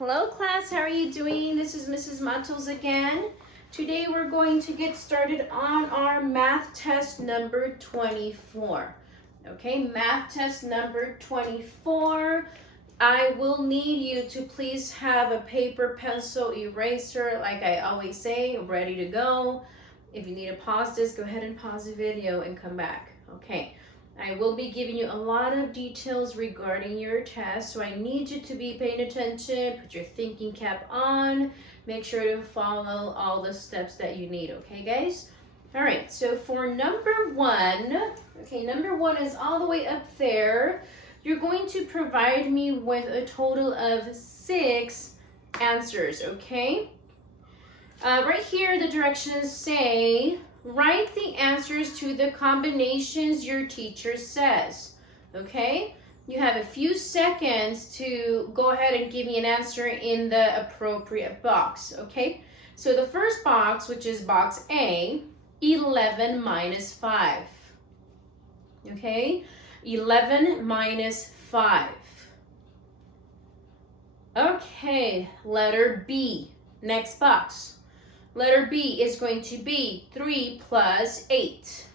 Hello class, how are you doing? This is Mrs. Matos again. Today we're going to get started on our math test number 24. Okay, math test number 24. I will need you to please have a paper, pencil, eraser, like I always say, ready to go. If you need to pause this, go ahead and pause the video and come back. Okay. I will be giving you a lot of details regarding your test, so I need you to be paying attention, put your thinking cap on, make sure to follow all the steps that you need, okay guys? All right, so for number one is all the way up there. You're going to provide me with a total of 6 answers, okay? Right here, the directions say, write the answers to the combinations your teacher says, okay? You have a few seconds to go ahead and give me an answer in the appropriate box, okay? So the first box, which is box A, 11 minus 5, okay? 11 minus 5. Okay, letter B, next box. Letter B is going to be 3 plus 8.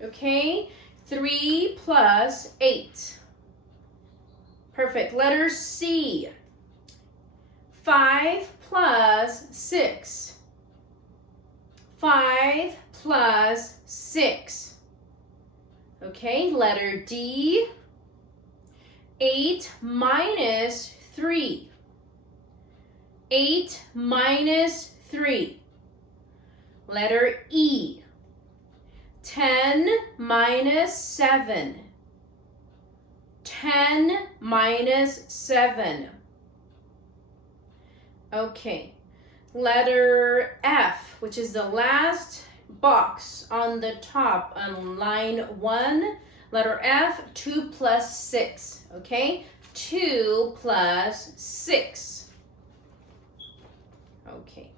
Okay? 3 plus 8. Perfect. Letter C. 5 plus 6. 5 plus 6. Okay? Letter D. 8 minus 3. 8 minus 3. Letter E. 10 minus 7. 10 minus 7. Okay. Letter F, which is the last box on the top on line 1. Letter F, 2 plus 6. Okay? 2 plus 6. Okay.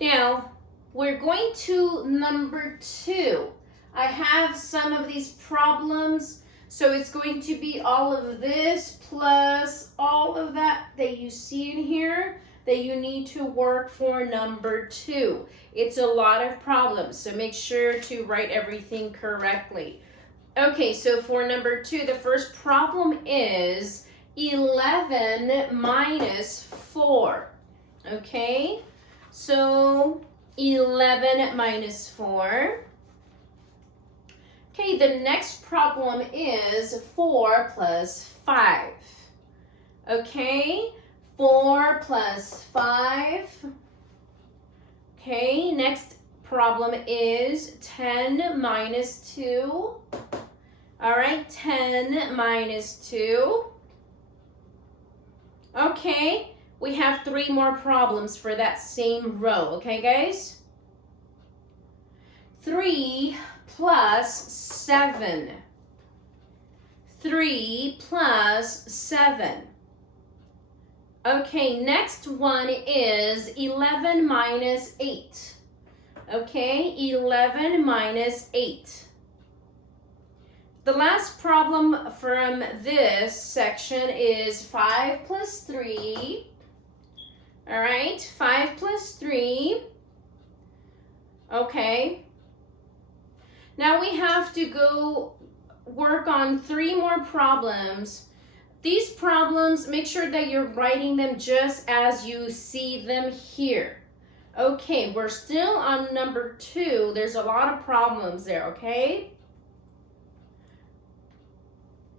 Now, we're going to number 2. I have some of these problems, so it's going to be all of this plus all of that you see in here that you need to work for number 2. It's a lot of problems, so make sure to write everything correctly. Okay, so for number 2, the first problem is 11 minus 4. Okay? So 11 minus 4. Okay, the next problem is 4 plus 5. Okay, 4 plus 5. Okay, next problem is 10 minus 2. All right, 10 minus 2. Okay. We have 3 more problems for that same row, okay guys? 3 plus 7. 3 plus 7. Okay, next one is 11 minus 8. Okay, 11 minus 8. The last problem from this section is 5 plus 3. All right, 5 plus 3. Okay. Now we have to go work on 3 more problems. These problems, make sure that you're writing them just as you see them here. Okay, we're still on number 2. There's a lot of problems there, okay?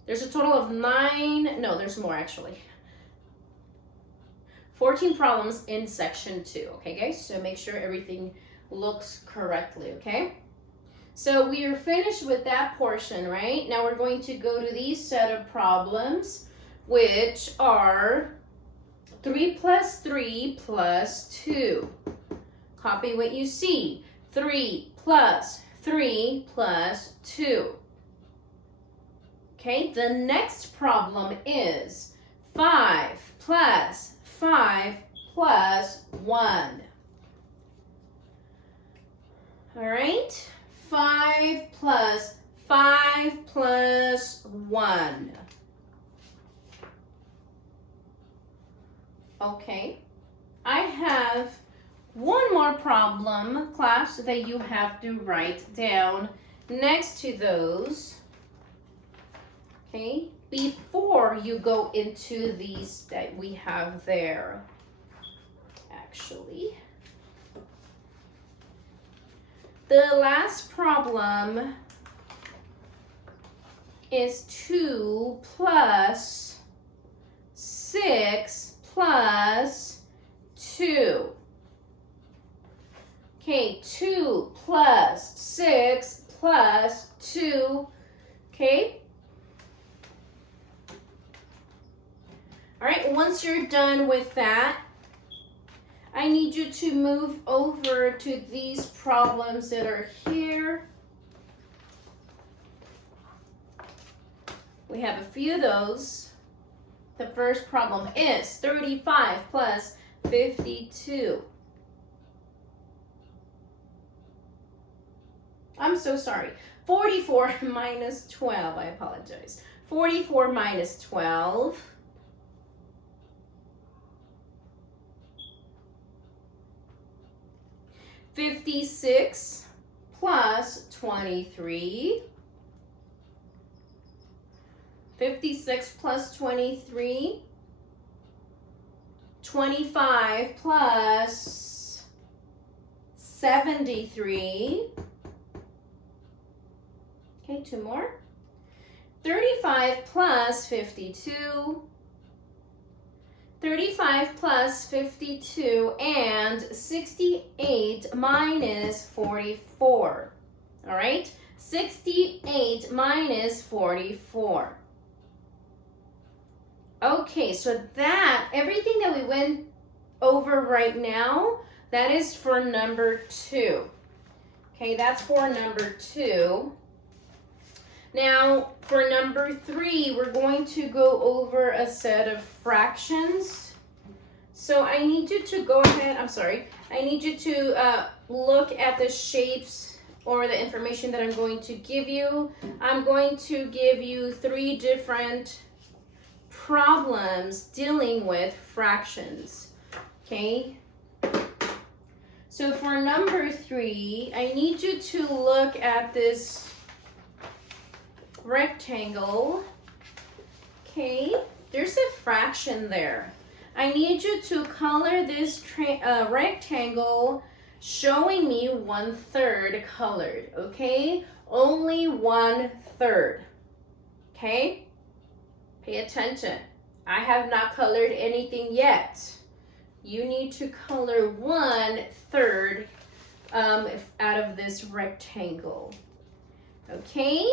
There's a total of 9, no, there's more actually. 14 problems in section 2, okay guys? So make sure everything looks correctly, okay? So we are finished with that portion, right? Now we're going to go to these set of problems, which are 3 plus 3 plus 2. Copy what you see. 3 plus 3 plus 2. Okay, the next problem is 5 plus 5 plus 1. All right, 5 plus 5 plus 1. Okay. I have one more problem, class, that you have to write down next to those. Okay, before you go into these that we have there. Actually, the last problem is 2 plus 6 plus 2. Okay, 2 plus 6 plus 2. Okay. All right, once you're done with that, I need you to move over to these problems that are here. We have a few of those. The first problem is 35 plus 52. I'm so sorry. 44 minus 12, I apologize. 44 minus 12. $56 plus 23. 56 plus 23. 25 plus 73. Okay, 2 more. 35 plus 52. 35 plus 52 and 68 minus 44. All right, 68 minus 44. Okay, so that, everything that we went over right now, that is for number 2. Okay, that's for number 2. Now, for number 3, we're going to go over a set of fractions. So I need you to go ahead, I need you to look at the shapes or the information that I'm going to give you. I'm going to give you 3 different problems dealing with fractions, okay? So for number 3, I need you to look at this rectangle, okay? There's a fraction there. I need you to color this rectangle showing me 1/3 colored, okay? Only 1/3, okay? Pay attention. I have not colored anything yet. You need to color 1/3 out of this rectangle, okay?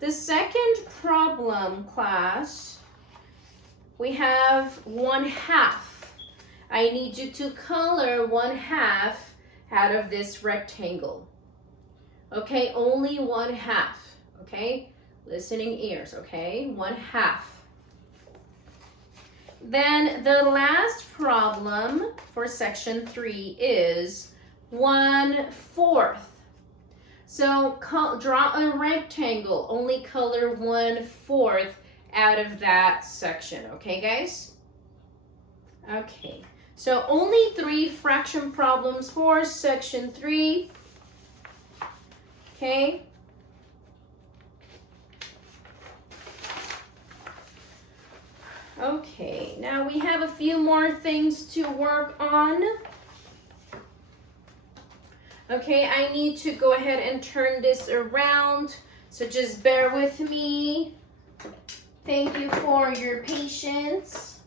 The second problem, class, we have 1/2. I need you to color 1/2 out of this rectangle. Okay, only 1/2, okay? Listening ears, okay? 1/2. Then the last problem for section 3 is 1/4. So draw a rectangle, only color 1/4 out of that section, okay guys? Okay, so only 3 fraction problems for section 3, okay? Okay, now we have a few more things to work on. Okay, I need to go ahead and turn this around, so just bear with me. Thank you for your patience.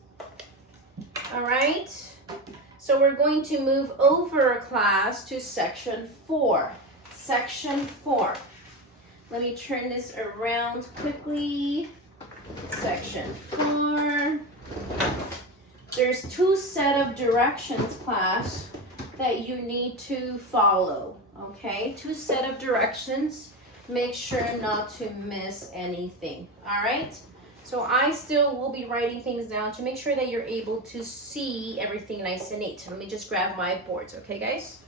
All right, so we're going to move over, class, to section 4. Section 4. Let me turn this around quickly. Section 4. There's 2 set of directions, class, that you need to follow, okay? 2 set of directions. Make sure not to miss anything, all right? So I still will be writing things down to make sure that you're able to see everything nice and neat. Let me just grab my boards, okay, guys?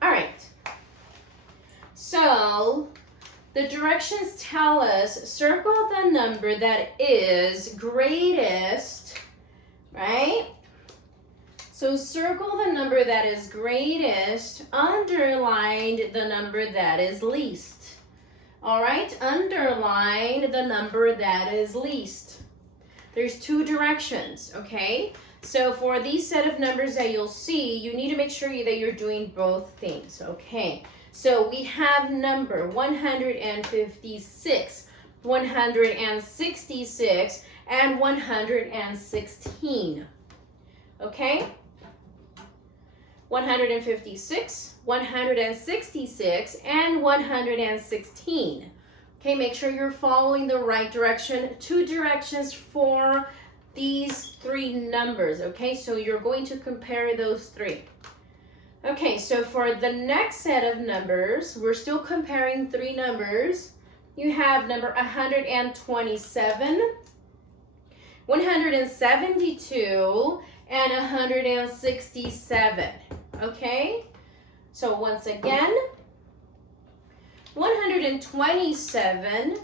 All right. So The directions tell us circle the number that is greatest, right? So circle the number that is greatest, underline the number that is least. All right, underline the number that is least. There's two directions, okay? So for these set of numbers that you'll see, you need to make sure that you're doing both things, okay? So we have number 156, 166, and 116, okay? 156, 166, and 116. Okay, make sure you're following the right direction. Two directions for these three numbers, okay? So you're going to compare those three. Okay, so for the next set of numbers, we're still comparing three numbers. You have number 127, 172, and 167, okay? So once again, 127,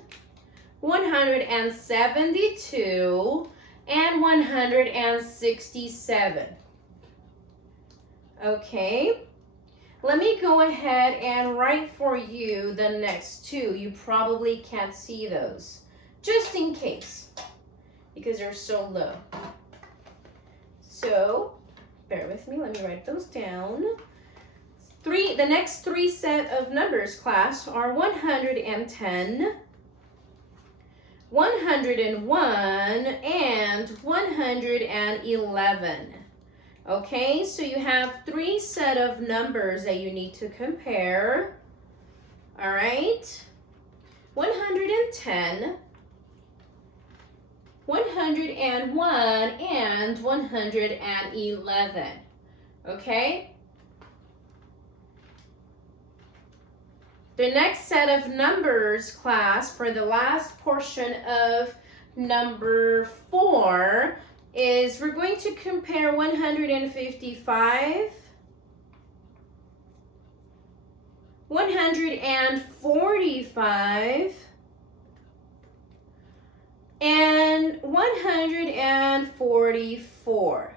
172, and 167. Okay, let me go ahead and write for you the next two. You probably can't see those, just in case, because they're so low. So, bear with me, let me write those down. The next three set of numbers, class, are 110, 101, and 111. Okay, so you have three set of numbers that you need to compare. All right, 110, 101, and 111. Okay? The next set of numbers, class, for the last portion of number 4 is we're going to compare 155, 145, and 144.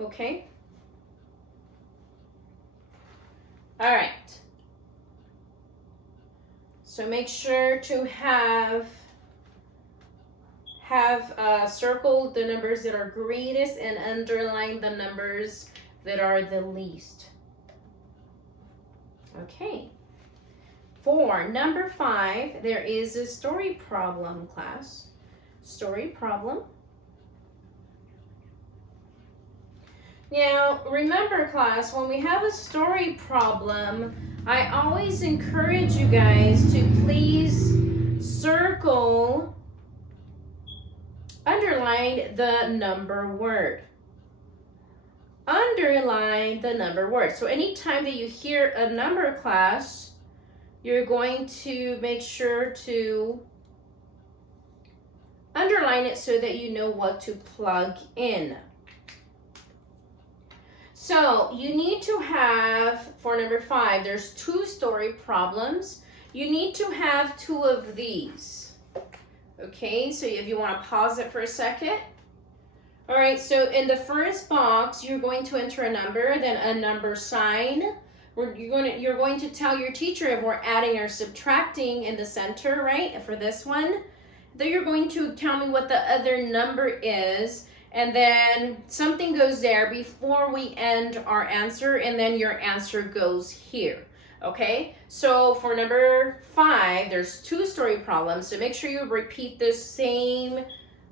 Okay? All right. So make sure to have circled the numbers that are greatest and underline the numbers that are the least. Okay. For number 5, there is a story problem, class. Story problem. Now, remember, class, when we have a story problem, I always encourage you guys to please circle, underline the number word. Underline the number word. So anytime that you hear a number, class, you're going to make sure to underline it so that you know what to plug in. So you need to have, for number 5, there's 2 story problems. You need to have 2 of these. Okay, so if you want to pause it for a second. All right, so in the first box, you're going to enter a number, then a number sign. You're going to tell your teacher if we're adding or subtracting in the center, right, for this one. Then you're going to tell me what the other number is, and then something goes there before we end our answer, and then your answer goes here. Okay, so for number 5, there's 2 story problems, so make sure you repeat the same,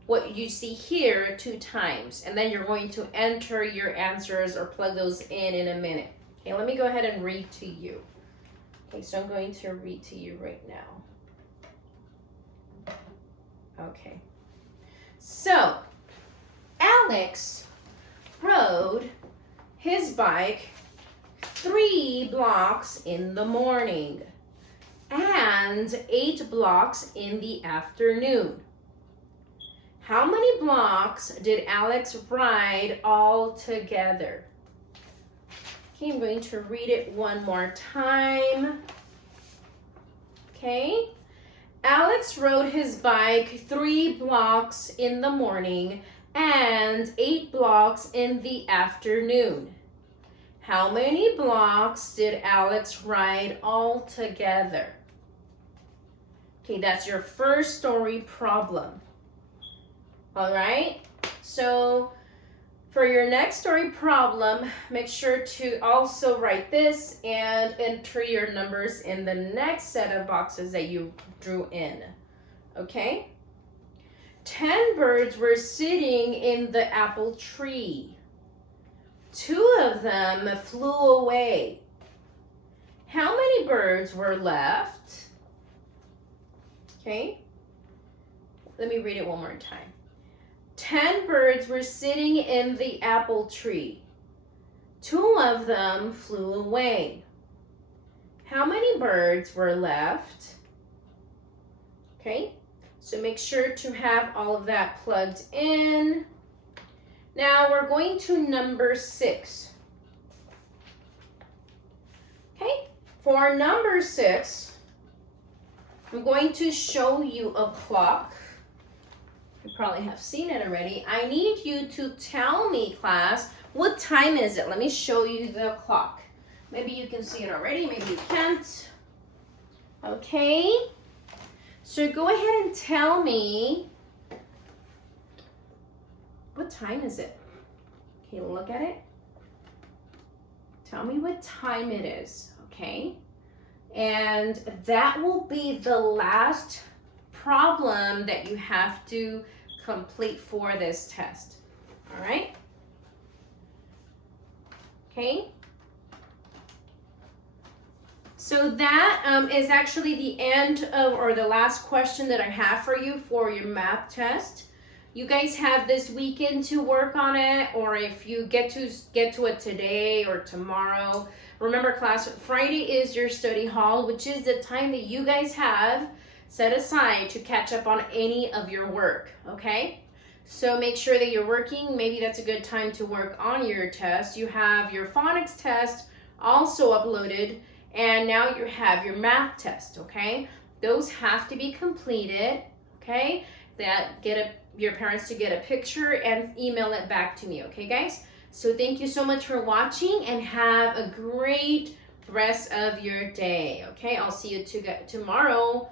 what you see here 2 times, and then you're going to enter your answers or plug those in a minute. Okay, let me go ahead and read to you. Okay, so I'm going to read to you right now. Okay, so Alex rode his bike 3 blocks in the morning and 8 blocks in the afternoon. How many blocks did Alex ride all together? Okay, I'm going to read it one more time. Okay. Alex rode his bike 3 blocks in the morning and 8 blocks in the afternoon. How many blocks did Alex ride altogether? Okay, that's your first story problem. All right, so for your next story problem, make sure to also write this and enter your numbers in the next set of boxes that you drew in, okay? 10 birds were sitting in the apple tree. 2 of them flew away. How many birds were left? Okay, let me read it one more time. 10 birds were sitting in the apple tree. 2 of them flew away. How many birds were left? Okay, so make sure to have all of that plugged in. Now we're going to number 6. Okay, for number 6, I'm going to show you a clock. You probably have seen it already. I need you to tell me, class, what time is it? Let me show you the clock. Maybe you can see it already, maybe you can't. Okay, so go ahead and tell me, what time is it? Okay, look at it. Tell me what time it is, okay? And that will be the last problem that you have to complete for this test. All right? Okay? So that is actually the end of, or the last question that I have for you for your math test. You guys have this weekend to work on it, or if you get to it today or tomorrow. Remember, class, Friday is your study hall, which is the time that you guys have set aside to catch up on any of your work, okay? So make sure that you're working. Maybe that's a good time to work on your test. You have your phonics test also uploaded, and now you have your math test, okay? Those have to be completed, okay? Your parents to get a picture and email it back to me, okay, guys? So thank you so much for watching, and have a great rest of your day, okay? I'll see you tomorrow.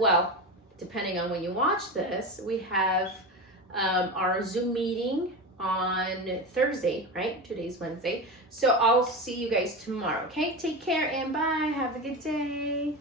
Well, depending on when you watch this, we have our Zoom meeting on Thursday, right? Today's Wednesday. So I'll see you guys tomorrow, okay? Take care and bye. Have a good day.